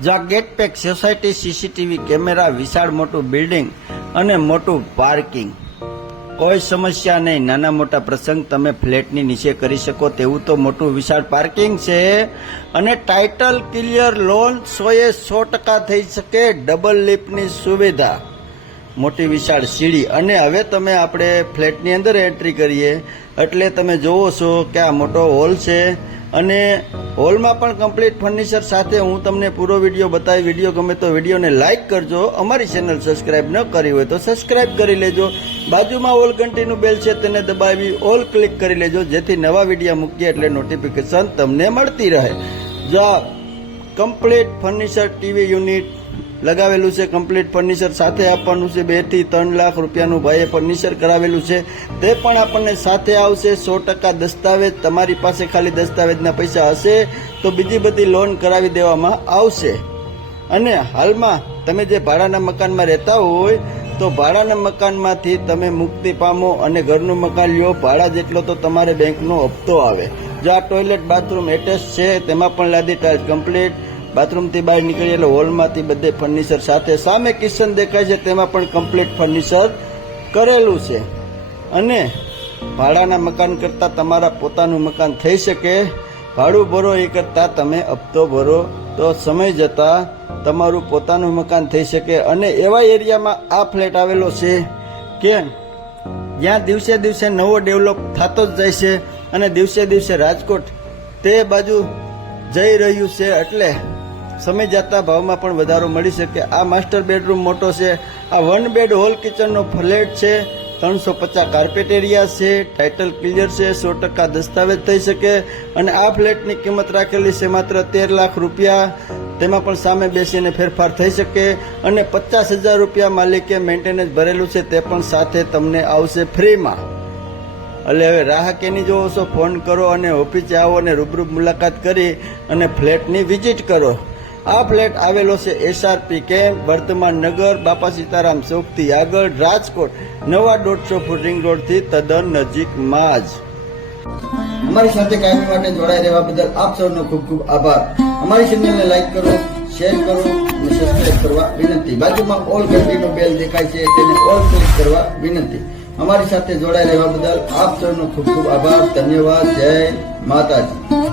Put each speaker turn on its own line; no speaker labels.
જ્યાં gate pack society CCTV camera, વિશાળ મોટું બિલ્ડિંગ અને મોટું પાર્કિંગ. કોઈ સમસ્યા નહીં. નાના મોટા પ્રસંગ તમે ફ્લેટની નીચે કરી શકો તેવું તો મોટું વિશાળ પાર્કિંગ છે. અને ટાઇટલ ક્લિયર લોન સોએ સો ટકા થઈ શકે ડબલ લિફ્ટની સુવિધા. મોટી વિશાળ સીડી. અને હવે તમે આપણે ફ્લેટની અંદર એન્ટ્રી કરીએ. એટલે તમે જોવો છો કે આ મોટો હોલ છે. અને હોલમાં પણ કમ્પ્લીટ ફર્નિચર સાથે હું તમને પૂરો વીડિયો બતાવી. વીડિયો ગમે તો વિડીયોને લાઇક કરજો. અમારી ચેનલ સબસ્ક્રાઇબ ન કરી હોય તો સબસ્ક્રાઇબ કરી લેજો. બાજુમાં ઓલ ઘંટીનું બેલ છે તેને દબાવી ઓલ ક્લિક કરી લેજો. જેથી નવા વીડિયો મૂકીએ એટલે નોટિફિકેશન તમને મળતી રહે. જો કમ્પ્લીટ ફર્નિચર ટીવી યુનિટ લગાવેલું છે કમ્પ્લીટ ફર્નિચર સાથે આપવાનું છે. બેથી ત્રણ લાખ રૂપિયાનું ભાઈએ ફર્નિચર કરાવેલું છે. તે પણ આપણને સાથે આવશે. સો ટકા દસ્તાવેજ. તમારી પાસે ખાલી દસ્તાવેજના પૈસા હશે તો બીજી બધી લોન કરાવી દેવામાં આવશે. અને હાલમાં તમે જે ભાડાના મકાનમાં રહેતા હોય, તો ભાડાના મકાનમાંથી તમે મુક્તિ પામો અને ઘરનું મકાન લ્યો. ભાડા જેટલો તો તમારે બેંકનો હપ્તો આવે. જો આ ટોયલેટ બાથરૂમ એટેચ છે, તેમાં પણ લાદી ટાઇલ્સ કમ્પ્લીટ બાથરૂમથી બહાર નીકળીએ એટલે હોલમાંથી બધે ફર્નિચર સાથે સામે કિચન દેખાય છે, તેમાં પણ કમ્પ્લીટ ફર્નિચર કરેલું છે. અને ભાડાના મકાન કરતાં તમારા પોતાનું મકાન થઈ શકે. ભાડું ભરો એ કરતાં તમે હપ્તો ભરો તો સમય જતાં તમારું પોતાનું મકાન થઈ શકે. અને એવા એરિયામાં આ ફ્લેટ આવેલો છે કે જ્યાં દિવસે દિવસે નવો ડેવલપ થતો જ જાય છે અને દિવસે દિવસે રાજકોટ તે બાજુ જઈ રહ્યું છે. એટલે સમય જતા ભાવમાં પણ વધારો મળી શકે. આ માસ્ટર બેડરૂમ મોટો છે. આ વન બેડ હોલ કિચનનો ફ્લેટ છે. ત્રણસો પચાસ કાર્પેટ એરિયા છે. ટાઇટલ ક્લિયર છે. સો ટકા દસ્તાવેજ થઈ શકે. અને આ ફ્લેટની કિંમત રાખેલી છે માત્ર તેર લાખ રૂપિયા. તેમાં પણ સામે બેસીને ફેરફાર થઈ શકે. અને પચાસ હજાર રૂપિયા માલિકે મેન્ટેનન્સ ભરેલું છે. તે પણ સાથે તમને આવશે ફ્રીમાં. એટલે હવે રાહ કેની જોવો છો. ફોન કરો અને ઓફિસે આવો અને રૂબરૂ મુલાકાત કરી અને ફ્લેટની વિઝિટ કરો. આ ફ્લેટ આવેલો છે એસઆરપી કેમ્પ વર્તમાન નગર, બાપા સીતારામ ચોકથી આગળ, રાજકોટ, નવા દોઢસો ફૂટ રિંગ રોડથી તદ્દન નજીકમાં જ અમારી સાથે કાયમી માટે જોડાઈ રહેવા બદલ આપ સૌનો ખૂબ ખૂબ આભાર. અમારી ચેનલને લાઈક કરો, શેર કરો અને સબસ્ક્રાઇબ કરવા વિનંતી. બાજુમાં ઓલ ઘંટીનો બેલ દેખાય છે તેને ઓલ ક્લિક કરવા વિનંતી. અમારી સાથે જોડાઈ રહેવા બદલ આપ સૌનો ખૂબ ખૂબ આભાર. ધન્યવાદ. જય માતાજી.